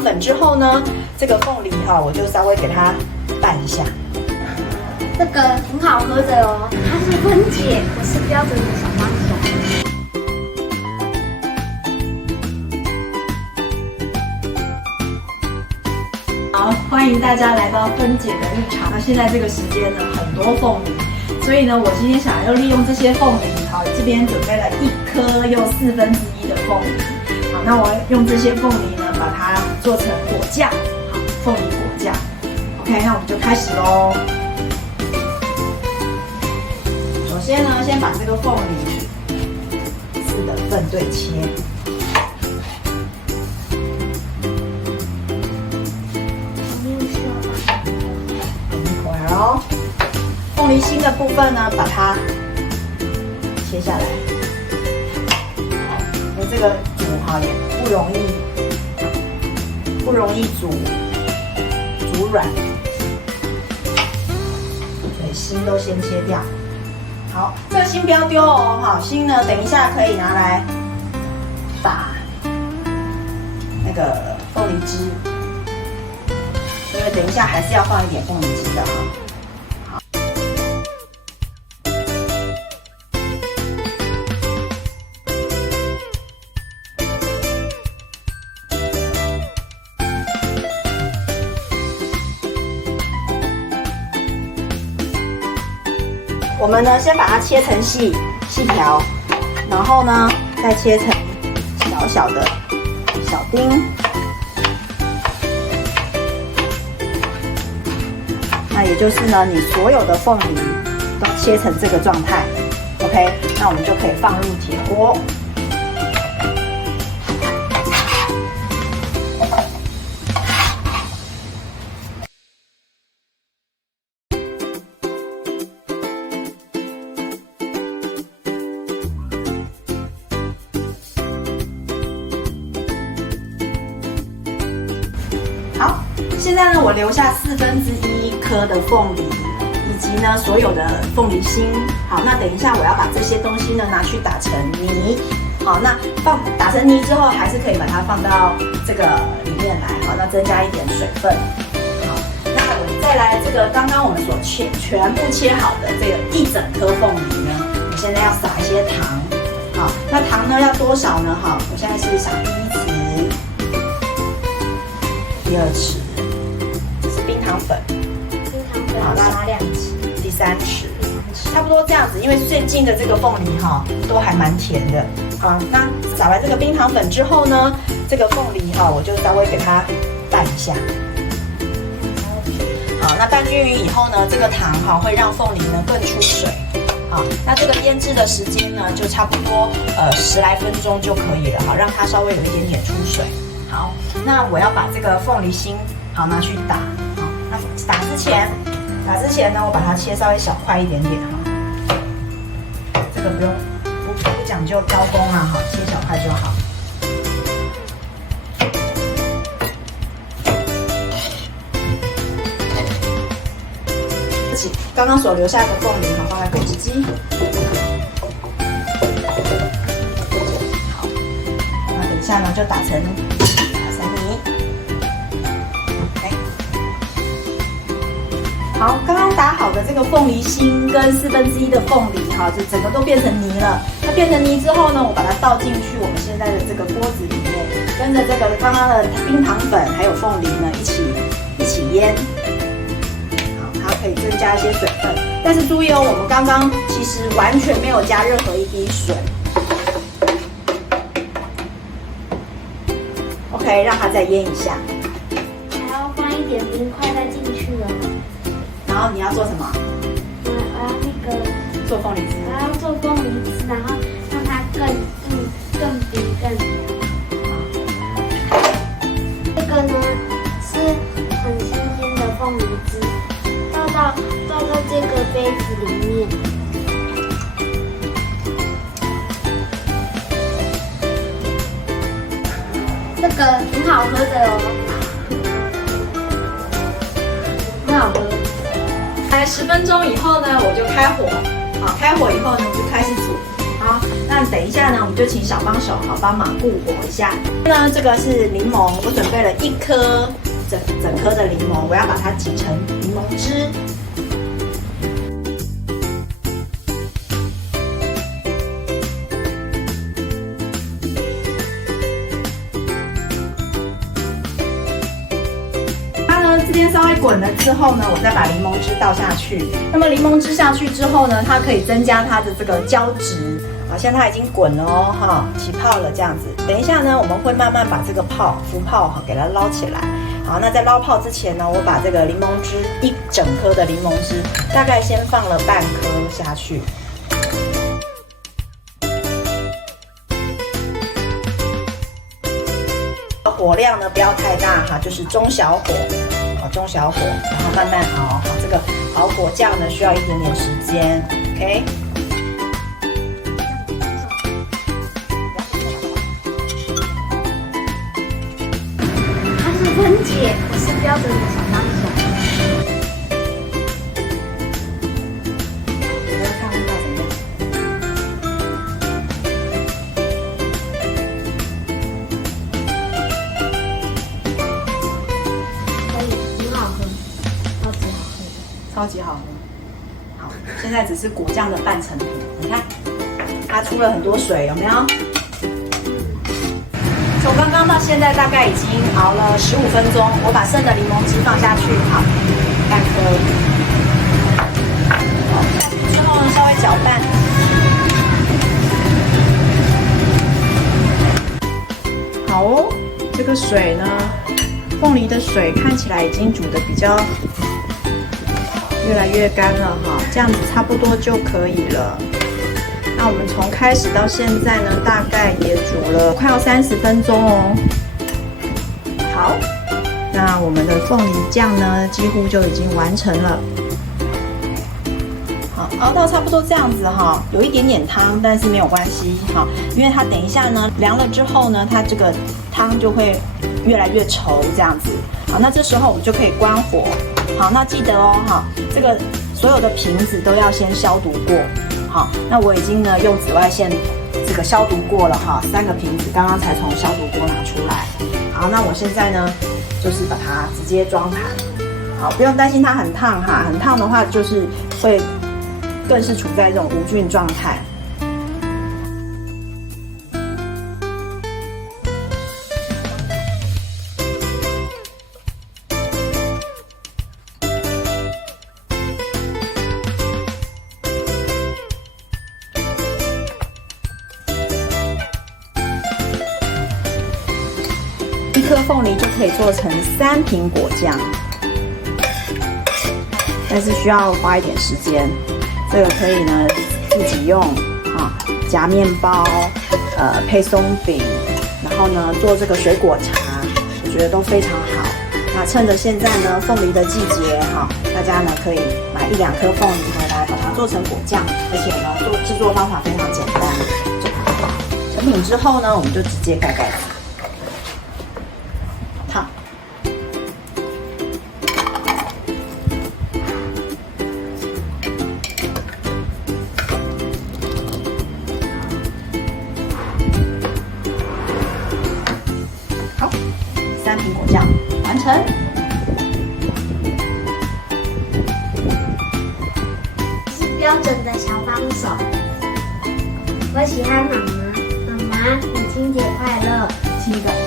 糖粉之后呢，这个凤梨哈，我就稍微给它拌一下。这个挺好喝的哦，它是分解，我是标准的小帮手。好，欢迎大家来到分解的日常。那现在这个时间呢，很多凤梨，所以呢，我今天想要利用这些凤梨，好，这边准备了1颗又1/4的凤梨。好，那我用这些凤梨呢，把它做成果酱，好，凤梨果酱。OK， 那我们就开始喽。首先呢，先把这个凤梨4等份对切。凤梨心的部分呢，把它切下来。因为这个煮哈也不容易煮软，所以心都先切掉。好，这个心不要丢哦，好，心呢等一下可以拿来打那个凤梨汁，因为等一下还是要放一点凤梨汁的哈。我们呢，先把它切成细条，然后呢，再切成小小的小丁。那也就是呢，你所有的凤梨都切成这个状态 ，OK？ 那我们就可以放入铁锅。好，现在呢，我留下1/4颗的凤梨，以及呢所有的凤梨心。好，那等一下我要把这些东西呢拿去打成泥。好，那打成泥之后，还是可以把它放到这个里面来。好，那增加一点水分。好，那我再来这个刚刚我们所全部切好的这个1整颗凤梨呢，我现在要撒一些糖。好，那糖呢要多少呢？好，我现在是撒第1匙。第2匙，这是冰糖粉，好，拉2匙，第3匙，差不多这样子。因为最近的这个凤梨哈都还蛮甜的。好，那撒完这个冰糖粉之后呢，这个凤梨哈我就稍微给它拌一下。好，那拌均匀以后呢，这个糖哈会让凤梨呢更出水。好，那这个腌制的时间呢就差不多10来分钟就可以了。好，让它稍微有一点点出水。好，那我要把这个凤梨心好拿去打。好，那打之前呢，我把它切稍微小块一点点哈。这个不讲究刀工啊，好，切小块就好。刚刚所留下的凤梨好放在果汁机。好，那等一下呢就打成泥。好，刚刚打好的这个凤梨心跟1/4的凤梨哈，就整个都变成泥了。那变成泥之后呢，我把它倒进去我们现在的这个锅子里面，跟着这个刚刚的冰糖粉还有凤梨呢一起腌。好，它可以增加一些水分，但是注意哦，我们刚刚其实完全没有加任何一滴水。OK， 让它再腌一下。还要放一点冰块再进去哦。然后你要做什么？我要那个做凤梨汁。我要做凤梨汁，然后让它更冰更凉。这个呢是很新鲜的凤梨汁，倒到这个杯子里面。这个挺好喝的哦，很好喝。大概10分钟以后呢，我就开火。好，开火以后呢，我就开始煮。好，那那等一下呢，我们就请小帮手好帮忙顾火一下。那这个是柠檬，我准备了1颗整颗的柠檬，我要把它挤成柠檬汁。这边稍微滚了之后呢，我再把柠檬汁倒下去。那么柠檬汁下去之后呢，它可以增加它的这个胶质。好，现在它已经滚了哦，哈，起泡了这样子。等一下呢，我们会慢慢把这个浮泡哈给它捞起来。好，那在捞泡之前呢，我把这个柠檬汁1整颗的柠檬汁，大概先放了半颗下去。火量呢不要太大哈，就是中小火。中小火，然后慢慢熬。好，这个熬果酱呢需要一点点时间 ，OK。它是分解，不是标准的小帮手。我要看味道怎么样？超级好喝，好，现在只是果酱的半成品，你看，它出了很多水，有没有？从刚刚到现在大概已经熬了15分钟，我把剩的柠檬汁放下去，好，半颗，好，之后呢稍微搅拌，好哦，这个水呢，凤梨的水看起来已经煮的比较越来越干了哈，这样子差不多就可以了。那我们从开始到现在呢，大概也煮了快要30分钟哦。好，那我们的凤梨酱呢，几乎就已经完成了。好，熬到差不多这样子哈，有一点点汤，但是没有关系哈，因为它等一下呢凉了之后呢，它这个汤就会越来越稠这样子。好，那这时候我们就可以关火。好，那记得哦哈，这个所有的瓶子都要先消毒过。好，那我已经呢用紫外线这个消毒过了哈，3个瓶子刚刚才从消毒锅拿出来。好，那我现在呢就是把它直接装盘。好，不用担心它很烫哈，很烫的话就是会更是处在这种无菌状态。1颗凤梨就可以做成3瓶果酱，但是需要花一点时间。这个可以呢自己用啊，夹面包，配松饼，然后呢做这个水果茶，我觉得都非常好。那趁着现在呢凤梨的季节哈，大家呢可以买1、2颗凤梨回来，把它做成果酱，而且呢制作方法非常简单。成品之后呢，我们就直接盖盖子。烫。好，3瓶果酱完成。是标准的小帮手。我喜欢妈妈，妈妈，母亲节快乐！亲一个。